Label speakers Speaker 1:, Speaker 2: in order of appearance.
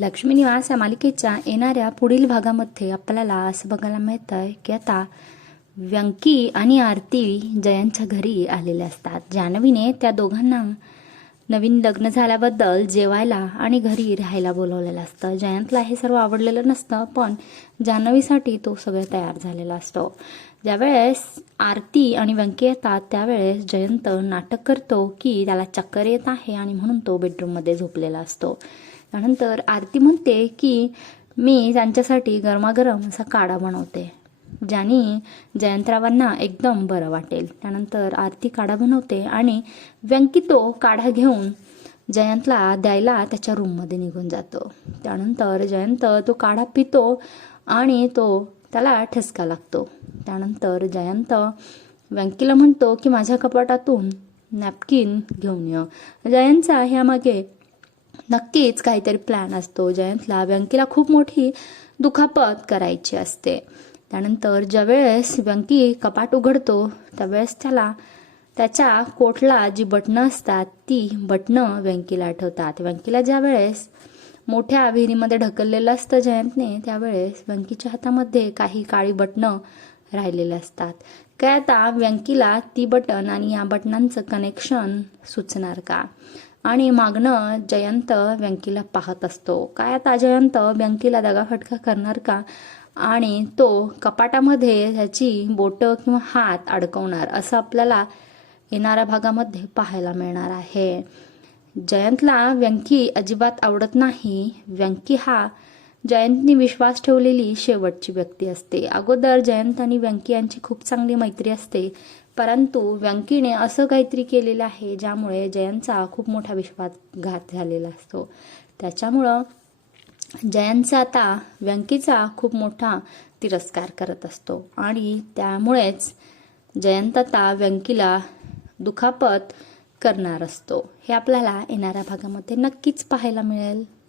Speaker 1: लक्ष्मी निवास या मालिकेच्या येणाऱ्या पुढील भागामध्ये आपल्याला असं बघायला मिळतं आहे की आता व्यंकी आणि आरती जयंतच्या घरी आलेले असतात. जान्हवीने त्या दोघांना नवीन लग्न झाल्याबद्दल जेवायला आणि घरी राहायला बोलवलेलं असतं. जयंतला हे सर्व आवडलेलं नसतं पण जान्हवीसाठी तो सगळं तयार झालेला असतो. ज्यावेळेस आरती आणि व्यंकी येतात त्यावेळेस जयंत नाटक करतो की त्याला चक्कर येत आहे आणि म्हणून तो बेडरूममध्ये झोपलेला असतो. त्यानंतर आरती म्हणते की मी त्यांच्यासाठी गरमागरम असा काढा बनवते ज्याने जयंतरावांना एकदम बरं वाटेल. त्यानंतर आरती काढा बनवते आणि व्यंकी तो काढा घेऊन जयंतला द्यायला त्याच्या रूममध्ये निघून जातो. त्यानंतर जयंत तो काढा पितो आणि तो त्याला ठसका लागतो. त्यानंतर जयंत व्यंकीला म्हणतो की माझ्या कपाटातून नॅपकिन घेऊन ये. जयंतचा ह्यामागे नक्कीच काहीतरी प्लॅन असतो. जयंतला व्यंकीला खूप मोठी दुखापत करायची असते. त्यानंतर ज्यावेळेस व्यंकी कपाट उघडतो त्यावेळेस त्याला त्याच्या कोटला जी बटणं असतात ती बटणं व्यंकीला आठवतात. व्यंकीला ज्यावेळेस मोठ्या विहिरीमध्ये ढकललेलं असतं जयंतने त्यावेळेस व्यंकीच्या हातामध्ये काही काळी बटणं राहिलेले असतात. काय आता व्यंकीला ती बटन आणि या बटनांचं कनेक्शन सुचणार का? आणि मागणं जयंत व्यंकीला पाहत असतो. काय आता जयंत व्यंकीला दगाफटका करणार का? आणि तो कपाटामध्ये त्याची बोटं किंवा हात अडकवणार असं आपल्याला येणाऱ्या भागामध्ये पाहायला मिळणार आहे. जयंतला व्यंकी अजिबात आवडत नाही. व्यंकी हा जयंतनी विश्वास ठेवलेली शेवटची व्यक्ती असते. अगोदर जयंत आणि व्यंकी यांची खूप चांगली मैत्री असते. परंतु व्यंकीने असं काहीतरी केलेलं आहे ज्यामुळे जयंतचा खूप मोठा विश्वासघात झालेला असतो. त्याच्यामुळं जयंतचा आता व्यंकीचा खूप मोठा तिरस्कार करत असतो. आणि त्यामुळेच जयंत आता व्यंकीला दुखापत करणार असतो. हे आपल्याला येणाऱ्या भागामध्ये नक्कीच पाहायला मिळेल.